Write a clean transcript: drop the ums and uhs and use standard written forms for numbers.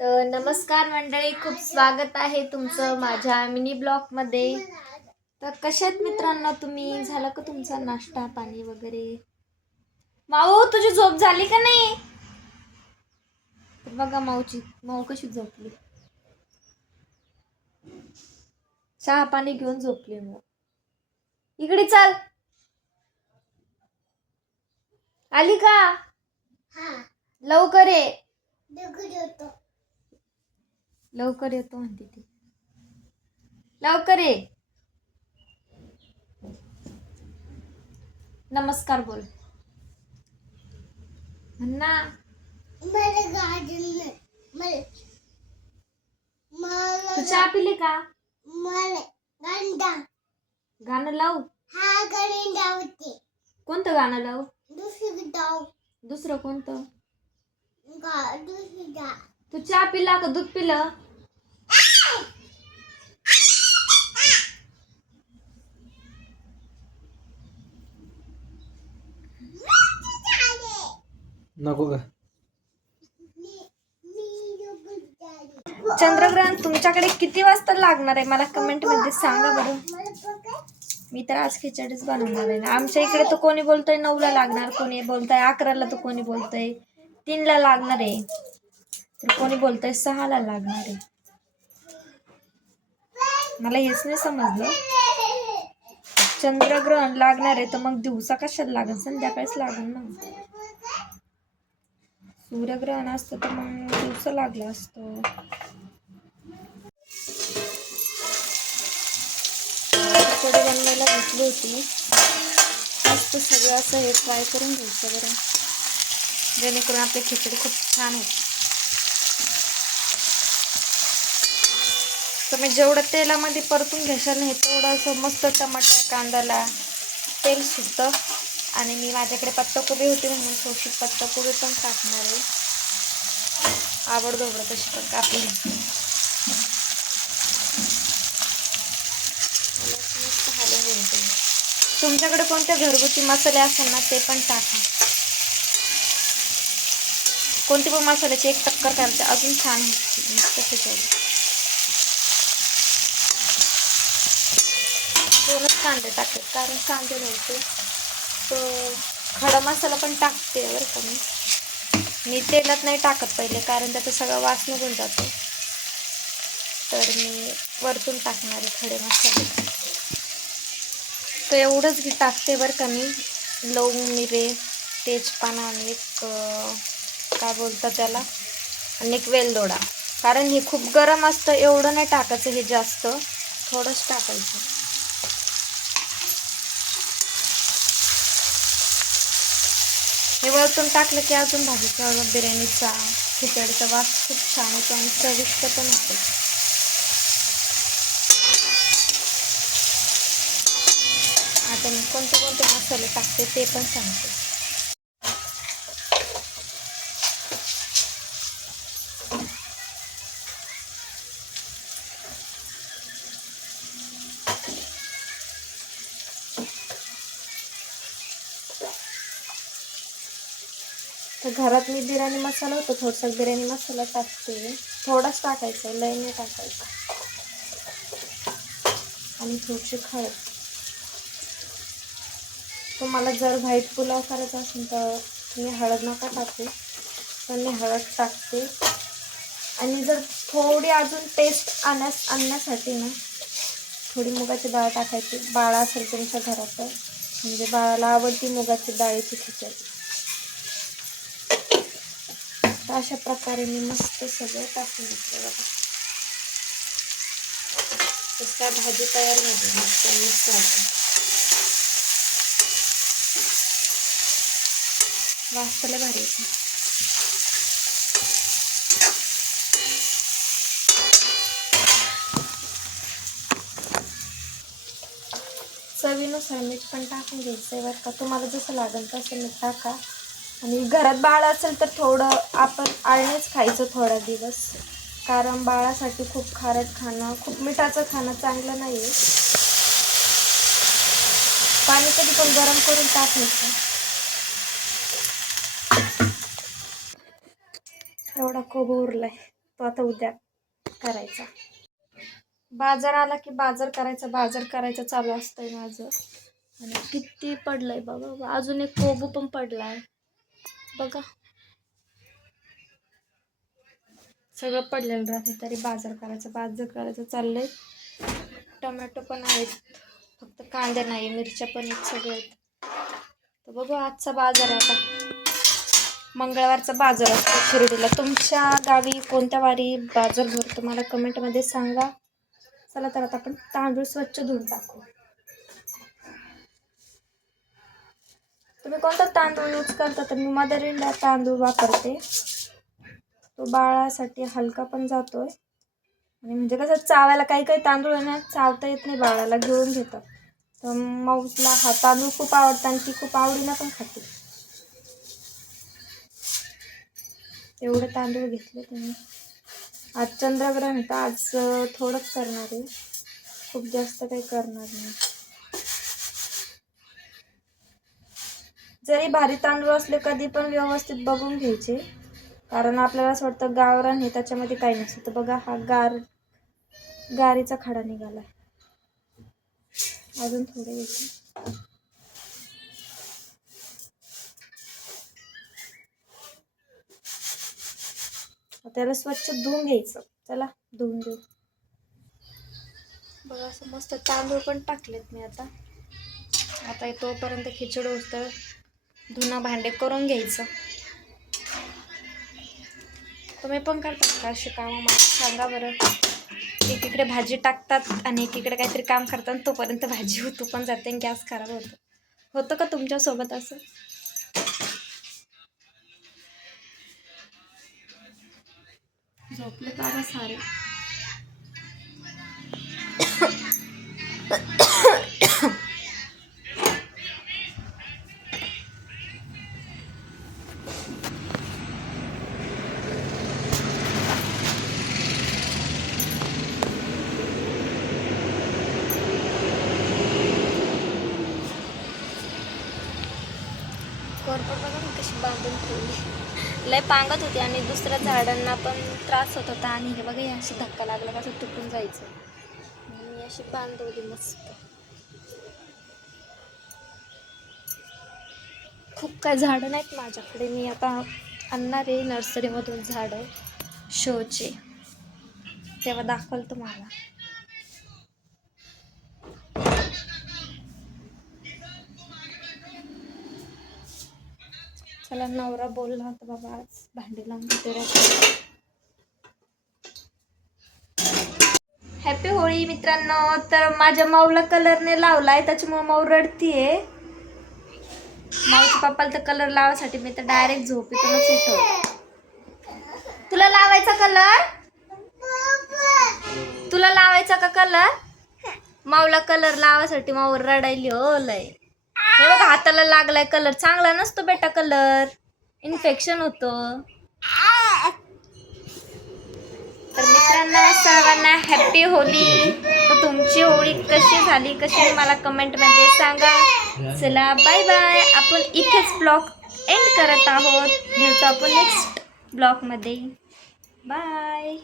तर नमस्कार मंडळी, खूप स्वागत आहे तुमचं माझ्या मिनी ब्लॉग मध्ये. तर कशात मित्रांनो तुम्ही? झाला का तुमचा नाश्ता पाणी वगैरे? माऊ, तुझी झोप झाली का नाही? तर बघा माऊ कशी झोपली. चहा पाणी घेऊन झोपली. मग इकडे चाल. आली का? लवकर ये. लवकर येतो म्हणते ती. लवकर ये. नमस्कार बोल ना. तू चहा पिली का? गाणं लावू? कोणतं गाणं लावू? दुसरं कोणतं? तू चहा पिला का दूध पिलं? नको का? चंद्रग्रहण तुमच्याकडे किती वाजता लागणार आहे मला कमेंट मध्ये सांगा बरं. मी तर आज खिचडीच बनवणार आहे. आमच्या इकडे तर कोणी बोलतोय 9ला लागणार, कोणी बोलतोय 11ला, तर कोणी बोलतोय 3ला लागणार आहे, तर कोणी बोलतोय 6ला लागणार आहे. मला हेच नाही समजलं. चंद्रग्रहण लागणार आहे तर मग दिवसा कशाला लागेल? संध्याकाळीच लागेल ना. सूर्यग्रहण असतं तर मग दिवसा लागलं असतं. खिचडी बनवायला घेतली होती. मस्त सगळं असं हे फ्राय करून घ्यायचं बरं, जेणेकरून आपली खिचडी खूप छान होते. तुम्ही जेवढं तेलामध्ये परतून घ्याल नाही तेवढं असं मस्त टमाटर कांद्याला तेल सुटतं. आणि मी माझ्याकडे पत्ताकोबी होती म्हणून थोडीशी पत्ताकोबी पण टाकणार आहे. आवडदोबडं तशी पण कापली. मस्त हलवून घ्यायचं. तुमच्याकडे कोणते घरगुती मसाले असेल ना ते पण टाका. कोणते पण मसाल्याची एक टक्कर करायची, अजून छान होते मस्त खिचडी. 2च कांदे टाकते कारण कांदे नव्हते. तर खडा मसाला पण टाकते बरं का मी तेलात नाही टाकत पहिले, कारण त्याचा सगळा वास निघून जातो. तर मी वरतून टाकणार आहे खडे मसाले. तर एवढंच टाकते बरं का मी. लवंग, मिरे, तेजपाना आणि एक काय बोलतात त्याला, आणि एक वेलदोडा. कारण हे खूप गरम असतं, एवढं नाही टाकायचं, हे जास्त थोडंच टाकायचं. हे वरतून टाकलं की अजून भाजीचा, बिर्याणीचा, खिचडीचा वास खूप छान होतो आणि चविष्ट पण होतो. आता मी कोणते कोणते मसाले टाकते ते पण सांगते. तर घरात मी बिर्याणी मसाला होता, थोडासा बिर्याणी मसाला टाकते. थोडाच टाकायचा, लय नाही टाकायचा. आणि थोडीशी हळद. तुम्हाला जर व्हाईट पुलाव करायचा असेल तर तुम्ही हळद नका टाकू, पण मी हळद टाकते. आणि जर थोडी अजून टेस्ट आणण्यासाठी ना थोडी मुगाची डाळ टाकायची. बाळा असेल तुमच्या घरात तर, म्हणजे बाळाला आवडती मुगाची डाळीची खिचडी. तर अशा प्रकारे मी मस्त सगळं टाकून घेतलं बघा. तसं काय भाजी तयार झाली मस्त मिक्स झाली. वास लय भारी येतो. चवीनुसार मीठ पण टाकून घ्यायचं आहे बरं का. तुम्हाला जसं लागेल तसं मीठ टाका. आणि घरात बाळ असेल तर थोडं आपण आळणीच खायचं थोडा दिवस, कारण बाळासाठी खूप खारट खाणं, खूप मिठाचं खाणं चांगलं नाही आहे. पाणी कधी पण गरम करून टाकायचं. एवढा कोब उरलाय तो आता उद्या करायचा. बाजार आला की बाजार करायचं चालू असतंय माझं. आणि किती पडलंय बाबा, अजून एक कोबू पण पडलाय बघा. सगळं पडलेलं राहते तरी बाजार करायचं चाललंय. टोमॅटो पण आहेत, फक्त कांदे नाही, मिरच्या पण आहेत, सगळे आहेत. तर बघू आजचा बाजार आहे. आता मंगळवारचा बाजार असतो शिर्डीला. तुमच्या गावी कोणत्या वारी बाजार भरतो मला कमेंटमध्ये सांगा. चला तर आता आपण तांदूळ स्वच्छ धुवून टाकू. तुम्ही कोणता तांदूळ यूज करता? तर मी मदर इंडिया तांदूळ वापरते. तो बाळासाठी हलका पण जातोय आणि म्हणजे कसं चावायला काही काही तांदूळ आहे ना, चावता येत नाही बाळाला, घेऊन घेतात. तर माऊसला हा तांदूळ खूप आवडतं आणि ती खूप आवडीनं पण खाते. एवढे तांदूळ घेतले तुम्ही. आज चंद्रग्रहण आहे तर आज थोडंच करणार आहे, खूप जास्त काही करणार नाही. जरी भारी तांदूळ असले कधी पण व्यवस्थित बघून घ्यायचे, कारण आपल्याला असं वाटतं गावरान आहे त्याच्यामध्ये काही नसतं. तर बघा हा गारीचा खडा निघाला. अजून थोडे घेते. त्याला स्वच्छ धुवून घ्यायचं. चला धुवून घेऊ. बघा असं मस्त तांदूळ पण टाकलेत मी. आता तोपर्यंत खिचडी होतं, धुणं भांडे करून घ्यायचं. तुम्ही पण करतात का अशी कामं? मला सांगा बरं. एकीकडे भाजी टाकतात आणि एकीकडे काहीतरी काम करतात, तोपर्यंत भाजी होतो पण जाते आणि गॅस खराब होतं का तुमच्यासोबत असं? झोपले बाबा सारे. कोरपड बघा मी कशी बांधून ठेवली. लय पांगत होती आणि दुसऱ्या झाडांना पण त्रास होत होता. आणि हे बघा, अशी धक्का लागला कसं तुटून जायचं. मी अशी बांधवली मस्त. खूप काय झाडं नाहीत माझ्याकडे. मी आता आणणार आहे नर्सरीमधून झाडं शोचे, तेव्हा दाखवल तुम्हाला. चला नवरा बोलला होता बाबा आज भांडी लावून देते. हॅपी होळी मित्रांनो. तर माझ्या माऊला कलरने लावलाय त्याच्यामुळे माऊ रडतीये. माऊच्या पप्पाला तर कलर लावायसाठी मी तर डायरेक्ट झोपेतूनच उठवलं. तुला लावायचा कलर? तुला लावायचा का कलर? माऊला कलर लावायसाठी माऊ रडायली हो लय. हे बघा हाताला लागलाय कलर. चांगला नसतो बेटा कलर, इन्फेक्शन होतं. तर मित्रांनो सर्वांना हॅपी होळी. तर तुमची होळी कशी झाली, कशी मला कमेंटमध्ये सांगा. चला बाय बाय. आपण इथेच ब्लॉग एंड करत आहोत. भेटू आपण नेक्स्ट ब्लॉगमध्ये. बाय.